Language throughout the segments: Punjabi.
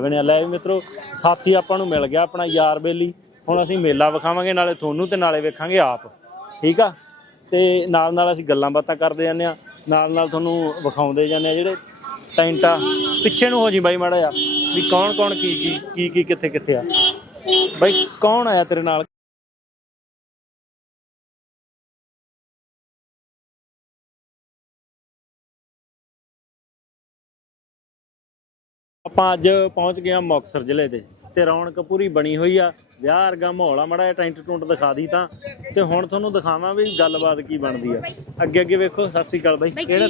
ਬਣਿਆ ਲੈ ਵੀ ਮਿੱਤਰੋ, ਸਾਥੀ ਆਪਾਂ ਨੂੰ ਮਿਲ ਗਿਆ ਆਪਣਾ ਯਾਰ ਬੇਲੀ। ਹੁਣ ਅਸੀਂ ਮੇਲਾ ਵਿਖਾਵਾਂਗੇ, ਨਾਲੇ ਤੁਹਾਨੂੰ ਤੇ ਨਾਲੇ ਵੇਖਾਂਗੇ ਆਪ। ਠੀਕ ਆ? ਤੇ ਨਾਲ ਨਾਲ ਅਸੀਂ ਗੱਲਾਂ ਬਾਤਾਂ ਕਰਦੇ ਜਾਂਦੇ ਆ। ਨਾਲ ਨਾਲ ਤੁਹਾਨੂੰ ਵਿਖਾਉਂਦੇ ਜਾਂਦੇ ਆ ਜਿਹੜੇ ਟੈਂਟ। ਆ ਪਿੱਛੇ ਨੂੰ ਹੋ ਜੀ ਬਾਈ ਮਾੜਾ ਜਿਹਾ, ਵੀ ਕੌਣ ਕੌਣ ਕੀ ਕੀ ਕੀ ਕੀ ਕਿੱਥੇ ਕਿੱਥੇ ਆ? ਬਾਈ, ਕੌਣ ਆਇਆ ਤੇਰੇ ਨਾਲ? ਆਪਾਂ ਅੱਜ ਪਹੁੰਚ ਗਏ ਆ ਮੁਕਤਸਰ ਜ਼ਿਲ੍ਹੇ ਤੇ ਤੇ ਰੌਣਕ ਪੂਰੀ ਬਣੀ ਹੋਈ ਆ। ਵਿਆਹ ਵਰਗਾ ਮਾਹੌਲ ਆ ਮੜਾ ਜਿਹਾ ਟੈਂਟ ਟੁੰਟ ਦਿਖਾ ਦੀ ਤਾਂ। ਤੇ ਹੁਣ ਤੁਹਾਨੂੰ ਦਿਖਾਵਾਂ ਵੀ ਗੱਲਬਾਤ ਕੀ ਬਣਦੀ ਆ। ਅੱਗੇ ਅੱਗੇ ਵੇਖੋ ਸਤਿ ਸ਼੍ਰੀ ਅਕਾਲ ਬਾਈ। ਕਿਹੜਾ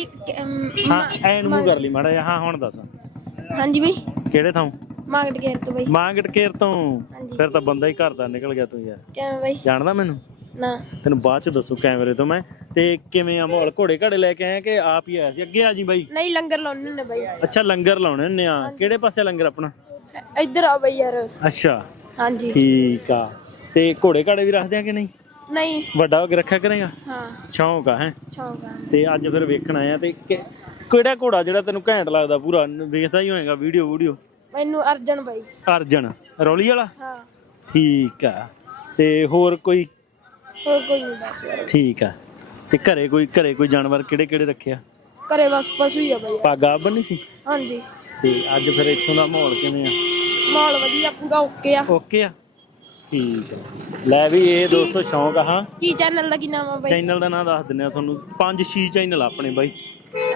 ਹਾਂ ਐ ਨੂੰ ਮੂੰਹ ਕਰ ਲਈ ਮਾੜਾ ਜਿਹਾ। ਹਾਂ ਹੁਣ ਦੱਸ। ਹਾਂਜੀ ਬਈ। ਕਿਹੜੇ ਥਾਂ? ਮਾਰਕਟ ਗੇਰ ਤੋਂ ਬਈ। ਮਾਂਗਟ ਕੇਰ ਤੋਂ। ਫਿਰ ਤਾਂ ਬੰਦਾ ਹੀ ਘਰ ਦਾ ਨਿਕਲ ਗਿਆ ਤੂੰ ਯਾਰ। ਕਿਵੇਂ ਬਈ? ਜਾਣਦਾ ਮੈਨੂੰ? ਨਾ। ਤੈਨੂੰ ਬਾਅਦ ਚ ਦੱਸੂ ਕੈਮਰੇ ਤੋਂ ਮੈਂ। ਤੇ ਕਿਵੇਂ ਆ ਮਾਹੌਲ? ਘੋੜੇ ਘਾੜੇ ਲੈ ਕੇ ਆਇਆ ਕਿ ਆਪ ਹੀ ਆਇਆ ਸੀ? ਅੱਗੇ ਆ ਜੀ ਬਾਈ। ਨਹੀਂ ਲੰਗਰ ਲਾਉਣੇ ਨੇ ਬਈ। ਅੱਛਾ ਲੰਗਰ ਲਾਉਣੇ ਹੁੰਨੇ ਆ। ਕਿਹੜੇ ਪਾਸੇ ਲੰਗਰ ਆਪਣਾ? ਇੱਧਰ ਆ ਬਈ ਯਾਰ। ਅੱਛਾ। ਹਾਂਜੀ। ਠੀਕ ਆ। ਤੇ ਘੋੜੇ ਘਾੜੇ ਵੀ ਰੱਖਦੇ ਆ ਕਿ ਨਹੀਂ? ਨਹੀਂ। ਵੱਡਾ ਹੋ ਕੇ ਰੱਖਿਆ ਕਰੇਗਾ ਹਾਂ। ਸ਼ੌਂਕ ਆ ਹੈ? ਸ਼ੌਂਕ ਆ। ਤੇ ਅੱਜ ਫਿਰ ਵੇਖਣ ਆਇਆ ਤੇ ਕਿਹੜਾ ਘੋੜਾ ਜਿਹੜਾ ਤੈਨੂੰ ਘੈਂਟ ਲੱਗਦਾ ਪੂਰਾ? ਵੇਖਦਾ ਹੀ ਹੋਏਗਾ ਵੀਡੀਓ ਵੀਡੀਓ। ਮੈਨੂੰ ਅਰਜਨ ਬਾਈ। ਅਰਜਨ। ਰੌਲੀ ਵਾਲਾ? ਹਾਂ। ਠੀਕ ਆ। ਤੇ ਹੋਰ ਕੋਈ ਹੋਰ ਕੋਈ ਨਹੀਂ ਬਸ ਯਾਰ। ਠੀਕ ਆ। ਤੇ ਘਰੇ ਕੋਈ ਘਰੇ ਕੋਈ ਜਾਨਵਰ ਕਿਹੜੇ ਕਿਹੜੇ ਰੱਖਿਆ ਘਰੇ ਬਸ ਪਸ਼ੂ ਹੀ ਆ ਬਈ। ਪੱਗ ਆਪ ਬੰਨੀ ਸੀ? ਹਾਂਜੀ। ਤੇ ਅੱਜ ਫਿਰ ਇੱਥੋਂ ਦਾ ਮਾਹੌਲ ਕਿਵੇਂ ਆ? ਮਾਹੌਲ ਵਧੀਆ ਪੂਰਾ ਓਕੇ ਆ। ਓਕੇ ਆ? ਠੀਕ ਆ। ਲੈ ਵੀ ਇਹ ਦੋਸਤੋ ਸ਼ੌਂਕ ਆ ਹਾਂ। ਕੀ ਚੈਨਲ ਦਾ ਕੀ ਨਾਮ ਆ ਬਈ? ਚੈਨਲ ਦਾ ਨਾਮ ਦੱਸ ਦਿੰਨੇ ਆ ਤੁਹਾਨੂੰ। ਪੰਜ ਛੇ ਚੈਨਲ ਆਪਣੇ ਬਾਈ।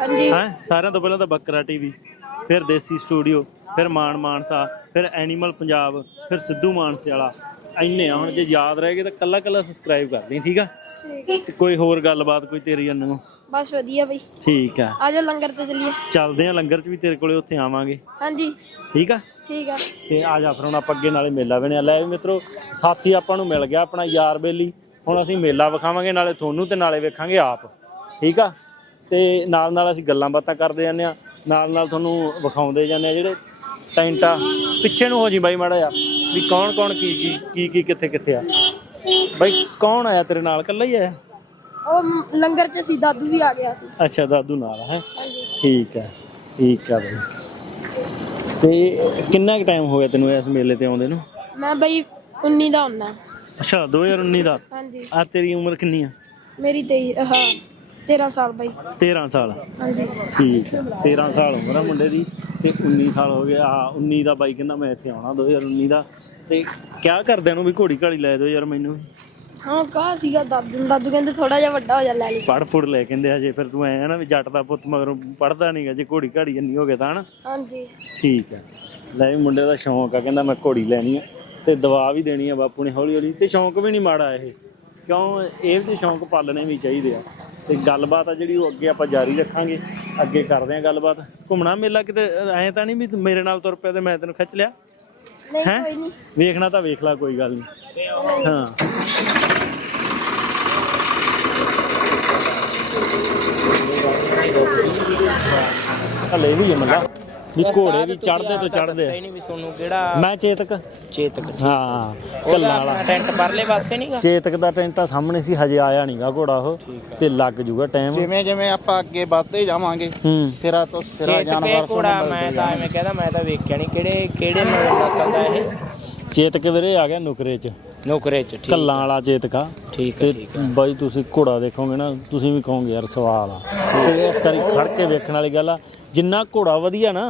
ਹਾਂਜੀ। ਹੈ? ਸਾਰਿਆਂ ਤੋਂ ਪਹਿਲਾਂ ਤਾਂ ਬੱਕਰਾ ਟੀਵੀ ਫਿਰ ਦੇਸੀ ਸਟੂਡੀਓ ਫਿਰ ਮਾਨ ਮਾਨਸਾ ਫਿਰ ਐਨੀਮਲ ਪੰਜਾਬ ਫਿਰ ਸਿੱਧੂ ਮਾਨਸੇ ਵਾਲਾ ਇੰਨੇ ਆ ਹੁਣ ਜੇ ਯਾਦ ਰਹਿ ਗਏ ਤਾਂ ਕੱਲਾ ਕੱਲਾ ਸਬਸਕ੍ਰਾਈਬ ਕਰ ਲਈ ਠੀਕ ਆ? ਠੀਕ। ਤੇ ਕੋਈ ਹੋਰ ਗੱਲਬਾਤ ਕੋਈ ਤੇਰੀ ਅੰਨੂ ਬਸ ਵਧੀਆ ਬਈ। ਠੀਕ ਆ। ਆ ਜਾ ਲੰਗਰ ਤੇ ਚੱਲੀਏ। ਚੱਲਦੇ ਆ ਲੰਗਰ 'ਚ ਵੀ ਤੇਰੇ ਕੋਲੇ ਉੱਥੇ ਆਵਾਂਗੇ। ਹਾਂਜੀ। ਠੀਕ ਆ? ਠੀਕ ਆ। ਤੇ ਆ ਜਾ ਫਿਰ ਹੁਣ ਆਪਾਂ ਅੱਗੇ ਨਾਲੇ ਮੇਲਾ ਬਣਿਆ ਲੈ ਵੀ ਮਿੱਤਰੋ ਸਾਥੀ ਆਪਾਂ ਨੂੰ ਮਿਲ ਗਿਆ ਆਪਣਾ ਯਾਰ ਬੇਲੀ। ਹੁਣ ਅਸੀਂ ਮੇਲਾ ਵਿਖਾਵਾਂਗੇ ਨਾਲੇ ਤੁਹਾਨੂੰ ਤੇ ਨਾਲੇ ਵੇਖਾਂਗੇ ਆਪ। ਠੀਕ ਆ? ਤੇ ਨਾਲ ਨਾਲ ਅਸੀਂ ਗੱਲਾਂ ਬਾਤਾਂ ਕਰਦੇ ਜਾਂਦੇ ਆ। ਨਾਲ ਨਾਲ ਤੁਹਾਨੂੰ ਵਿਖਾਉਂਦੇ ਜਾਂਦੇ ਆ ਜਿਹੜੇ ਟੈਂਟ। ਆ ਪਿੱਛੇ ਨੂੰ ਹੋ ਜੀ ਬਾਈ ਮਾੜਾ ਜਿਹਾ ਵੀ ਕੌਣ ਕੌਣ ਕੀ ਕੀ ਕੀ ਕੀ ਕਿੱਥੇ ਕਿੱਥੇ ਆ? ਬਾਈ ਕੌਣ ਆਇਆ ਤੇਰੇ ਨਾਲ? ਇਕੱਲਾ ਹੀ ਆਇਆ? ਉਹ ਲੰਗਰ ਚ ਸੀ ਦਾਦੂ ਵੀ ਆ ਗਿਆ ਸੀ। ਅੱਛਾ ਦਾਦੂ ਨਾਲ ਹੈ? ਠੀਕ ਹੈ ਠੀਕ ਹੈ ਬਾਈ। ਤੇ ਕਿੰਨਾ ਕੁ ਟਾਈਮ ਹੋ ਗਿਆ ਤੈਨੂੰ ਇਸ ਮੇਲੇ ਤੇ ਆਉਂਦੇ ਨੂੰ? ਮੈਂ ਬਈ 19 ਦਾ ਹੁੰਨਾ ਅੱਛਾ 2019 ਦਾ? ਹਾਂਜੀ। ਆ ਤੇਰੀ ਉਮਰ ਕਿੰਨੀ ਆ? ਮੇਰੀ ਤੇ ਹਾਂ 13 ਸਾਲ ਬਈ। 13 ਸਾਲ। ਹਾਂਜੀ। ਠੀਕ ਹੈ 13 ਸਾਲ ਉਮਰ ਆ ਮੁੰਡੇ ਦੀ ਤੇ 19 ਸਾਲ ਹੋ ਗਿਆ ਆ 19 ਦਾ ਬਾਈ ਕਹਿੰਦਾ ਮੈਂ ਇੱਥੇ ਆਉਣਾ 2019 ਦਾ। ਤੇ ਕਿਆ ਕਰਦਿਆਂ ਨੂੰ ਵੀ ਘੋੜੀ ਘਾੜੀ ਲੈ ਦਿਓ ਯਾਰ ਮੈਨੂੰ। ਹਾਂ ਕਹਾ ਸੀਗਾ? ਦਾਦੂ ਦਾਦੂ ਕਹਿੰਦੇ ਥੋੜਾ ਜਿਹਾ ਵੱਡਾ ਹੋ ਜਾ ਲੈ ਲਈ। ਪੜ ਪੁੜ ਲੈ ਕਹਿੰਦੇ ਆ ਜੇ ਫਿਰ ਤੂੰ ਐ ਨਾ ਵੀ ਜੱਟ ਦਾ ਪੁੱਤ ਮਗਰੋਂ ਪੜਦਾ ਨਹੀਂਗਾ ਜੇ ਘੋੜੀ ਘਾੜੀ ਇੰਨੀ ਹੋ ਗਿਆ ਤਾਂ ਹਨਾ। ਹਾਂਜੀ। ਠੀਕ ਹੈ ਲੈ ਵੀ ਮੁੰਡੇ ਦਾ ਸ਼ੌਂਕ ਆ ਕਹਿੰਦਾ ਮੈਂ ਘੋੜੀ ਲੈਣੀ ਆ। ਤੇ ਦਵਾ ਵੀ ਦੇਣੀ ਆ ਬਾਪੂ ਨੇ ਹੌਲੀ ਹੌਲੀ ਤੇ ਸ਼ੌਂਕ ਵੀ ਨਹੀਂ ਮਾੜਾ ਇਹ। ਕਿਉਂ? ਇਹ ਤੇ ਸ਼ੌਂਕ ਪਾਲਣੇ ਵੀ ਚਾਹੀਦੇ ਆ। ਤੇ ਗੱਲਬਾਤ ਆ ਜਿਹੜੀ ਉਹ ਅੱਗੇ ਆਪਾਂ ਜਾਰੀ ਰੱਖਾਂਗੇ। ਅੱਗੇ ਕਰਦੇ ਆ ਗੱਲਬਾਤ। ਘੁੰਮਣਾ ਮੇਲਾ ਕਿਤੇ ਐਂ ਤਾਂ ਨਹੀਂ ਵੀ ਤੂੰ ਮੇਰੇ ਨਾਲ ਤੁਰ ਪਿਆ ਤੇ ਮੈਂ ਤੈਨੂੰ ਖਿੱਚ ਲਿਆ? ਨਹੀਂ ਹੈਂ? ਕੋਈ ਨਹੀਂ। ਵੇਖਣਾ ਤਾਂ ਵੇਖ ਲੈ ਕੋਈ ਗੱਲ ਨਹੀਂ। ਹਾਂ। ਹਲੇ ਵੀ ਮੱਲਾ। ਵੀ ਘੋੜੇ ਵੀ ਚੜਦੇ ਤੋਂ ਚੜਦੇ ਸਹੀ ਨਹੀਂ ਵੀ ਤੁਹਾਨੂੰ ਕਿਹੜਾ ਮੈਂ ਚੇਤਕ। ਚੇਤਕ ਹਾਂ ਕੱਲਾ ਵਾਲਾ। ਟੈਂਟ ਪਰਲੇ ਪਾਸੇ ਨਹੀਂਗਾ ਚੇਤਕ ਦਾ ਟੈਂਟ ਆ ਸਾਹਮਣੇ ਸੀ ਹਜੇ ਆਇਆ ਨਹੀਂਗਾ ਘੋੜਾ ਉਹ ਤੇ ਲੱਗ ਜੂਗਾ ਟਾਈਮ। ਜਿਵੇਂ ਜਿਵੇਂ ਆਪਾਂ ਅੱਗੇ ਵੱਧਦੇ ਜਾਵਾਂਗੇ ਸਿਰਾ ਤੋਂ ਸਿਰਾ ਜਾਨਵਰ ਘੋੜਾ ਮੈਂ ਤਾਂ ਐਵੇਂ ਕਹਿੰਦਾ ਮੈਂ ਤਾਂ ਵੇਖਿਆ ਨਹੀਂ ਕਿਹੜੇ ਕਿਹੜੇ ਨ- ਨਸਲ ਦਾ ਇਹ। ਚੇਤਕ ਵੀਰੇ ਆ ਗਿਆ ਨੁਕਰੇ ਚ। ਨੌਕਰੇ ਚ ਠੀਕ ਕੱਲਾਂ ਵਾਲਾ ਚੇਤਕ। ਆ ਠੀਕ ਹੈ ਤੇ ਬਾਈ ਤੁਸੀਂ ਘੋੜਾ ਦੇਖੋਗੇ ਨਾ ਤੁਸੀਂ ਵੀ ਕਹੋਗੇ ਯਾਰ ਸਵਾਲ ਆ। ਤੇ ਇੱਕ ਵਾਰੀ ਖੜ ਕੇ ਵੇਖਣ ਵਾਲੀ ਗੱਲ ਆ ਜਿੰਨਾ ਘੋੜਾ ਵਧੀਆ ਨਾ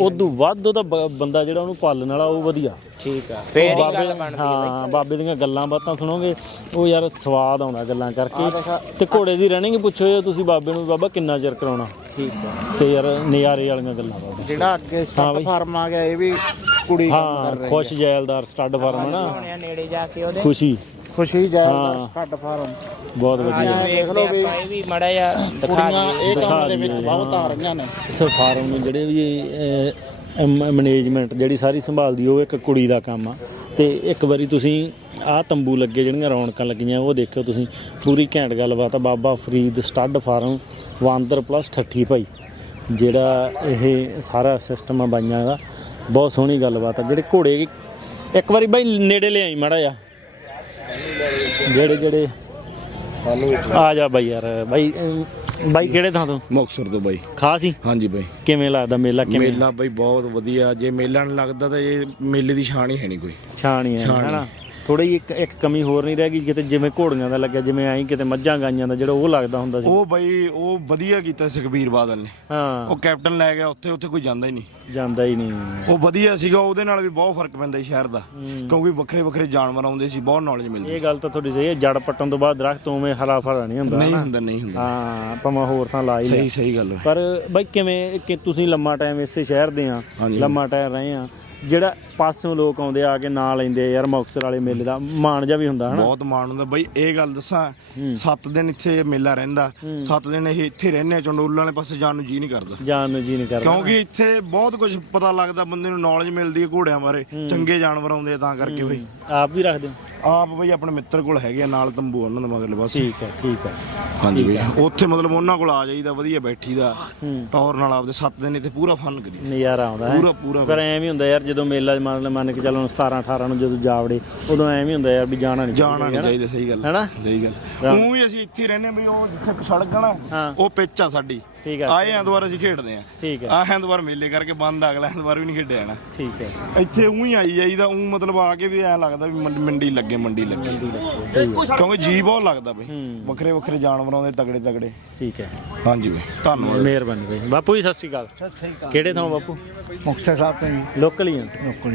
ਉਦੋਂ ਵੱਧ ਉਹਦਾ ਬ- ਬੰਦਾ ਜਿਹੜਾ ਉਹਨੂੰ ਪਾਲਣ ਵਾਲਾ ਉਹ ਵਧੀਆ। ਠੀਕ ਆ। ਫੇਰ ਹੀ ਗੱਲ ਬਣਦੀ ਹੈ ਹਾਂ ਬਾਬੇ ਦੀਆਂ ਗੱਲਾਂ ਬਾਤਾਂ ਸੁਣੋਗੇ ਉਹ ਯਾਰ ਸਵਾਦ ਆਉਂਦਾ ਗੱਲਾਂ ਕਰਕੇ। ਤੇ ਘੋੜੇ ਦੀ ਰਨਿੰਗ ਪੁੱਛੋ ਜੇ ਤੁਸੀਂ ਬਾਬੇ ਨੂੰ ਬਾਬਾ ਕਿੰਨਾ ਚਿਰ ਕਰਾਉਣਾ? ਠੀਕ ਆ। ਤੇ ਯਾਰ ਨਜ਼ਾਰੇ ਵਾਲੀਆਂ ਗੱਲਾਂ ਬਾਬੇ। ਜਿਹੜਾ ਅੱਗੇ ਬਈ। ਫਾਰਮ ਆ ਗਿਆ ਇਹ ਵੀ ਕੁੜੀ ਕੰਮ ਹਾਂ ਕਰ ਰਹੀ ਖੁਸ਼ ਜੈਲਦਾਰ ਸਟੱਡ ਫਾਰਮ ਹੈ ਨਾ। ਹੁਣਿਆ ਨੇੜੇ ਜਾ ਕੇ ਉਹਦੇ। ਖੁਸ਼ੀ। ਖੁਸ਼ੀ ਹਾਂ। Stud farm. ਬਹੁਤ ਵਧੀਆ। ਆ ਦੇਖ ਲਓ ਵੀ ਆਪਾਂ ਇਹ ਵੀ ਮੜਾ ਜਾ ਦਿਖਾ ਕੁੜੀਆਂ ਦਈਏ ਇਹ ਕੰਮ ਦੇ ਦਿਖਾ ਵਿੱਚ ਬਹੁਤ ਆ ਰਹੀਆਂ ਨੇ। ਇਸ ਫਾਰਮ ਨੂੰ ਜਿਹੜੇ ਵੀ ਮੈਨੇਜਮੈਂਟ ਜਿਹੜੀ ਸਾਰੀ ਸੰਭਾਲਦੀ ਉਹ ਇੱਕ ਕੁੜੀ ਦਾ ਕੰਮ ਆ। ਤੇ ਇੱਕ ਵਾਰੀ ਤੁਸੀਂ ਆਹ ਤੰਬੂ ਲੱਗੇ ਜਿਹੜੀਆਂ ਰੌਣਕਾਂ ਲੱਗੀਆਂ ਉਹ ਦੇਖਿਓ ਤੁਸੀਂ। ਪੂਰੀ ਘੈਂਟ ਗੱਲਬਾਤ ਆ। ਬਾਬਾ ਫਰੀਦ ਸਟੱਡ ਫਾਰਮ ਵਾਂਦਰ ਪਲੱਸ 38 ਭਾਈ। ਜਿਹੜਾ ਇਹ ਸਾਰਾ ਸਿਸਟਮ ਆ ਬਾਈਆਂ ਦਾ। ਬਹੁਤ ਸੋਹਣੀ ਗੱਲਬਾਤ ਆ। ਜਿਹੜੇ ਘੋੜੇ ਇੱਕ ਵਾਰੀ ਬਾਈ ਨੇੜੇ ਲਿਆਈ ਮਾੜਾ ਜਾ ਜਿਹੜੇ ਜਿਹੜੇ ਆ ਜਾ ਬਾਈ ਯਾਰ ਬਾਈ ਬਾਈ ਕਿਹੜੇ ਥਾਂ ਤੋਂ? ਮੁਕਤਸਰ ਤੋਂ ਬਾਈ। ਖਾਸ ਹੀ? ਹਾਂਜੀ ਬਾਈ। ਕਿਵੇਂ ਲੱਗਦਾ ਮੇਲਾ ਕਿਵੇਂ? ਮੇਲਾ ਬਾਈ ਬਹੁਤ ਵਧੀਆ। ਜੇ ਮੇਲਾ ਨਹੀਂ ਲੱਗਦਾ ਤਾਂ ਇਹ ਮੇਲੇ ਦੀ ਸ਼ਾਨ ਹੀ ਹੈ ਨਹੀਂ ਕੋਈ। ਛਾਣੀ ਹੈ ਛਾਣੀ। ਹਨਾ ਥੋੜੀ ਇੱਕ ਇੱਕ ਕਮੀ ਹੋਰ ਨਹੀਂ ਰਹਿ ਗਈ ਕਿਤੇ ਜਿਵੇਂ ਘੋੜੀਆਂ ਦਾ ਲੱਗਿਆ ਜਿਵੇਂ ਐਂ ਕਿਤੇ ਮੱਝਾਂ ਗਾਈਆਂ ਦਾ ਜਿਹੜਾ ਉਹ ਲੱਗਦਾ ਹੁੰਦਾ ਸੀ। ਉਹ ਬਾਈ ਉਹ ਵਧੀਆ ਕੀਤਾ ਸੁਖਬੀਰ ਬਾਦਲ ਨੇ। ਹਾਂ। ਉਹ ਕੈਪਟਨ ਲੈ ਗਿਆ ਉੱਥੇ ਉੱਥੇ ਕੋਈ ਜਾਂਦਾ ਹੀ ਨਹੀਂ। ਜਾਂਦਾ ਹੀ ਨਹੀਂ। ਉਹ ਵਧੀਆ ਸੀਗਾ ਉਹਦੇ ਨਾਲ ਵੀ ਬਹੁਤ ਫ਼ਰਕ ਪੈਂਦਾ ਸੀ ਸ਼ਹਿਰ ਦਾ। ਕਿਉਂਕਿ ਵੱਖਰੇ ਵੱਖਰੇ ਜਾਨਵਰ ਆਉਂਦੇ ਸੀ ਬਹੁਤ ਨੌਲੇਜ ਮਿਲਦੀ ਇਹ ਗੱਲ ਤਾਂ ਤੁਹਾਡੀ ਸਹੀ ਹੈ ਜੜ ਪੱਟਣ ਤੋਂ ਬਾਅਦ ਦਰਖਤ ਉਵੇਂ ਹਰਾ ਭਰਾ ਨਹੀਂ ਹੁੰਦਾ ਨਹੀਂ? ਹੁੰਦਾ ਨਹੀਂ ਹੁੰਦਾ। ਹਾਂ ਭਾਵੇਂ ਹੋਰ ਥਾਂ ਲਾ ਹੀ ਸਹੀ ਸਹੀ ਗੱਲ ਪਰ ਬਾਈ ਕਿਵੇਂ ਕਿ ਤੁਸੀਂ ਲੰਮਾ ਟਾਈਮ ਇਸੇ ਸ਼ਹਿਰ ਦੇ ਆ। ਲੰਮਾ ਟਾਈਮ ਰਹੇ ਆ ਜਿਹੜਾ ਪਾਸੋਂ ਲੋਕ ਆਉਂਦੇ ਆ ਕੇ ਨਾਂ ਲੈਂਦੇ ਯਾਰ ਮੁਕਤਸਰ ਵਾਲੇ ਮੇਲੇ ਦਾ ਮਾਣ ਜਿਹਾ ਵੀ ਹੁੰਦਾ ਹਨਾ? ਬਹੁਤ ਮਾਣ ਹੁੰਦਾ। ਬਾਈ ਇਹ ਗੱਲ ਦੱਸਾਂ ਹੂੰ। 7 ਦਿਨ ਇੱਥੇ ਮੇਲਾ ਰਹਿੰਦਾ। 7 ਦਿਨ ਇਹ ਇੱਥੇ ਰਹਿੰਦੇ ਆ ਚੰਡੋਲ ਵਾਲੇ ਪਾਸੇ ਜਾਣ ਨੂੰ ਜੀ ਨਹੀਂ ਕਰਦਾ। ਜਾਣ ਨੂੰ ਜੀ ਨਹੀਂ ਕਰਦਾ। ਕਿਉਂਕਿ ਇੱਥੇ ਬਹੁਤ ਕੁਝ ਪਤਾ ਲੱਗਦਾ ਬੰਦੇ ਨੂੰ ਨੌਲੇਜ ਮਿਲਦੀ ਹੈ ਘੋੜਿਆਂ ਬਾਰੇ। ਚੰਗੇ ਜਾਨਵਰ ਆਉਂਦੇ ਆ ਤਾਂ ਕਰਕੇ ਬਈ। ਆਪ ਵੀ ਰੱਖਦੇ ਹੋ? ਆਪ ਬਈ ਆਪਣੇ ਮਿੱਤਰ ਕੋਲ ਹੈਗੇ ਆ ਨਾਲ ਤੰਬੂ ਉਹਨਾਂ ਦੇ ਮਗਰਲੇ ਪਾਸੇ। ਠੀਕ ਹੈ ਠੀਕ ਹੈ। ਹਾਂਜੀ ਬਈ ਉੱਥੇ ਮਤਲਬ ਉਹਨਾਂ ਕੋਲ ਆ ਜਾਈਦਾ ਵਧੀਆ ਬੈਠੀਦਾ। ਹੂੰ। ਟੌਰ ਨਾਲ ਆਪਦੇ 7 ਦਿਨ ਇੱਥੇ ਪੂਰਾ ਫਨ ਕਰੀ ਨਜ਼ਾਰਾ ਆਉਂਦਾ ਹੈ? ਪੂਰਾ ਪੂਰਾ ਪਰ ਐਵੇਂ ਹੁੰਦਾ ਯਾਰ ਜਦੋਂ ਮੇਲਾ ਮੰਨ ਮੰਨ ਕੇ ਚੱਲੋ 17 18 ਨੂੰ ਜਦੋਂ ਜਾਵੜੇ ਉਦੋਂ ਐਵੇਂ ਹੁੰਦਾ ਯਾਰ ਵੀ ਜਾਣਾ ਨਹੀਂ ਜਾਣਾ ਨਹੀਂ ਚਾਹੀਦਾ ਸਹੀ ਗੱਲ ਹੈਨਾ? ਸਹੀ ਗੱਲ। ਉਹ ਵੀ ਅਸੀਂ ਇੱਥੇ ਹੀ ਰਹਿੰਦੇ ਆ ਬਈ ਉਹ ਜਿੱਥੇ ਇੱਕ ਸੜਕ ਆ ਨਾ ਹਾਂ। ਉਹ ਪਿੱਚ ਆ ਸਾਡੀ। ਠੀਕ ਹੈ ਆਏ ਐਤਵਾਰ ਅਸੀਂ ਖੇਡਦੇ ਆ ਠੀਕ ਹੈ ਆ ਐਤਵਾਰ ਮੇਲੇ ਕਰਕੇ ਬੰਦ ਆ, ਅਗਲਾ ਐਤਵਾਰ ਵੀ ਨਹੀਂ ਖੇਡਿਆ ਜਾਣਾ। ਠੀਕ ਹੈ ਇੱਥੇ ਉਹੀ ਆਈ ਜਾਈਦਾ ਉਹ ਮਤਲਬ ਆ ਕੇ ਵੀ ਐ ਲੱਗਦਾ ਵੀ ਮੰਡ- ਮੰਡੀ ਲੱਗੇ ਮੰਡੀ ਲੱਗੇ। ਸਹੀ ਹੈ। ਕਿਉਂਕਿ ਜੀ ਬਹੁਤ ਲੱਗਦਾ ਬਈ। ਵੱਖਰੇ ਵੱਖਰੇ ਜਾਨਵਰਾਂ ਦੇ ਤਗੜੇ ਤਗੜੇ। ਠੀਕ ਹੈ। ਹਾਂਜੀ ਬਈ ਧੰਨਵਾਦ। ਮਿਹਰਬਾਨੀ ਬਈ। ਬਾਪੂ ਜੀ ਸਤਿ ਸ਼੍ਰੀ ਅਕਾਲ। ਕਿਹੜੇ ਥਾਂ ਬਾਪੂ? ਮੁਕਤਸਰ ਸਾਹਿਬ ਤੋਂ ਜੀ। ਲੋਕਲ ਹੀ ਆ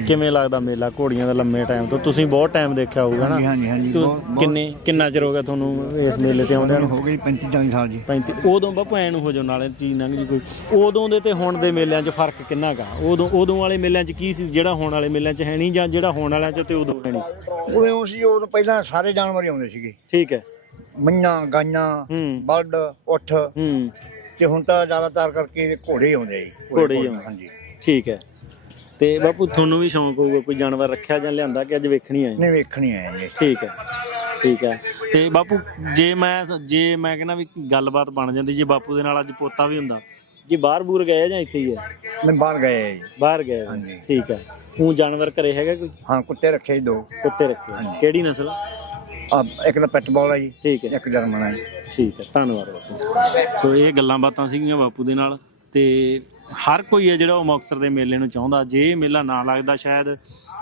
ਕਿਵੇਂ ਲੱਗਦਾ ਮੇਲਾ ਘੋੜੀਆਂ ਦਾ ਲੰਮੇ ਟਾਈਮ ਤੋਂ? ਤੁਸੀਂ ਬਹੁਤ ਟਾਈਮ ਦੇਖਿਆ ਹੋਊਗਾ ਨਾ। ਹਾਂਜੀ, ਹਾਂਜੀ। ਕਿੰਨੇ ਕਿੰਨਾ ਚਿਰ ਹੋ ਗਿਆ ਤੁਹਾਨੂੰ ਇਸ ਮੇਲੇ ਤੇ ਆਉਂਦਿਆਂ ਨੂੰ? ਹੋ ਗਈ 35 40 ਸਾਲ ਜੀ। 35 ਉਦੋਂ ਬਾਪੂ ਐ ਨੂੰ ਹੋ ਜਾਓ ਨਾਲੇ ਚੀਜ਼ ਲੰਘ ਜੀ ਕੋਈ। ਉਦੋਂ ਦੇ ਤੇ ਹੁਣ ਦੇ ਮੇਲਿਆਂ 'ਚ ਫ਼ਰਕ ਕਿੰਨਾ ਗਾ ਉਦੋਂ ਉਦੋਂ ਵਾਲੇ ਮੇਲਿਆਂ 'ਚ ਕੀ ਸੀ? ਜਿਹੜਾ ਹੁਣ ਵਾਲੇ ਮੇਲਿਆਂ 'ਚ ਹੈ ਨਹੀਂ ਜਾਂ ਜਿਹੜਾ ਹੁਣ ਵਾਲਿਆਂ 'ਚ ਤੇ ਉਦੋਂ ਹੈ ਨਹੀਂ? ਉਦੋਂ ਉਹ ਸੀ ਉਦੋਂ ਪਹਿਲਾਂ ਸਾਰੇ ਜਾਨਵਰ ਹੀ ਆਉਂਦੇ ਸੀਗੇ। ਠੀਕ ਹੈ। ਮਈਆਂ ਗਾਈਆਂ ਹੂੰ। ਬਲਦ ਉੱਠ। ਹੂੰ। ਤੇ ਹੁਣ ਤਾਂ ਜ਼ਿਆਦਾਤਰ ਕਰਕੇ ਘੋੜੇ ਆਉਂਦੇ ਆ ਜੀ। ਘੋੜੇ ਹੀ ਘੋੜੀਆਂ, ਆਉਂਦੇ। ਹਾਂਜੀ। ਠੀਕ ਹੈ। ਤੇ ਬਾਪੂ ਤੁਹਾਨੂੰ ਵੀ ਸ਼ੌਂਕ ਹੋਊਗਾ ਕੋਈ ਜਾਨਵਰ ਰੱਖਿਆ ਜਾਂ ਲਿਆਂਦਾ ਕਿ ਅੱਜ ਵੇਖਣੀ ਆਏ ਨਹੀਂ ਵੇਖਣੀ ਆਏ ਜੀ। ਠੀਕ ਹੈ। ਠੀਕ ਹੈ। ਤੇ ਬਾਪੂ ਜੇ ਮੈਂ ਜੇ ਮੈਂ ਕਹਿੰਦਾ ਵੀ ਗੱਲਬਾਤ ਬਣ ਜਾਂਦੀ ਜੇ ਬਾਪੂ ਦੇ ਨਾਲ ਅੱਜ ਪੋਤਾ ਵੀ ਹੁੰਦਾ ਜੇ ਬਾਹਰ ਬੂਰ ਗਏ ਜਾਂ ਇੱਥੇ ਹੀ ਹੈ ਨਹੀਂ ਬਾਹਰ ਗਏ ਆ ਜੀ। ਬਾਹਰ ਗਏ ਹੋਏ। ਹਾਂਜੀ। ਠੀਕ ਹੈ ਉਹ ਜਾਨਵਰ ਘਰੇ ਹੈਗਾ ਕੋਈ? ਹਾਂ ਕੁੱਤੇ ਰੱਖੇ ਦੋ। ਕੁੱਤੇ ਰੱਖੇ ਆ। ਕਿਹੜੀ ਨਸਲ? ਆ ਇੱਕ ਤਾਂ ਪੈਟਬਾਲ ਆ ਜੀ ਠੀਕ ਹੈ ਇੱਕ ਜਰਮਨ ਆ ਜੀ। ਠੀਕ ਹੈ ਧੰਨਵਾਦ ਬਾਪੂ ਸੋ ਇਹ ਗੱਲਾਂ ਬਾਤਾਂ ਸੀਗੀਆਂ ਬਾਪੂ ਦੇ ਨਾਲ ਤੇ ਹਰ ਕੋਈ ਹੈ ਜਿਹੜਾ ਉਹ ਮੁਕਤਸਰ ਦੇ ਮੇਲੇ ਨੂੰ ਚਾਹੁੰਦਾ ਜੇ ਇਹ ਮੇਲਾ ਨਾ ਲੱਗਦਾ ਸ਼ਾਇਦ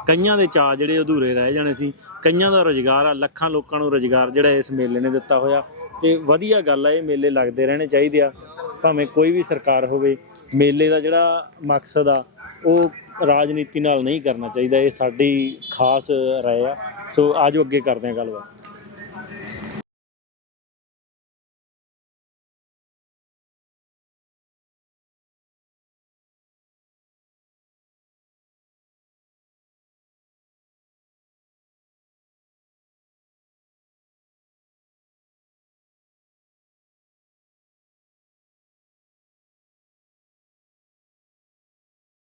ਕਈਆਂ ਦੇ ਚਾਅ ਜਿਹੜੇ ਅਧੂਰੇ ਰਹਿ ਜਾਣੇ ਸੀ ਕਈਆਂ ਦਾ ਰੋਜ਼ਗਾਰ ਆ ਲੱਖਾਂ ਲੋਕਾਂ ਨੂੰ ਰੋਜ਼ਗਾਰ ਜਿਹੜਾ ਇਸ ਮੇਲੇ ਨੇ ਦਿੱਤਾ ਹੋਇਆ। ਤੇ ਵਧੀਆ ਗੱਲ ਆ, ਇਹ ਮੇਲੇ ਲੱਗਦੇ ਰਹਿਣੇ ਚਾਹੀਦੇ ਆ। ਭਾਵੇਂ ਕੋਈ ਵੀ ਸਰਕਾਰ ਹੋਵੇ, ਮੇਲੇ ਦਾ ਜਿਹੜਾ ਮਕਸਦ ਆ, ਉਹ ਰਾਜਨੀਤੀ ਨਾਲ ਨਹੀਂ ਕਰਨਾ ਚਾਹੀਦਾ। ਇਹ ਸਾਡੀ ਖਾਸ ਰਾਏ ਆ। ਸੋ ਆਜੋ ਅੱਗੇ ਕਰਦੇ ਹਾਂ ਗੱਲਬਾਤ।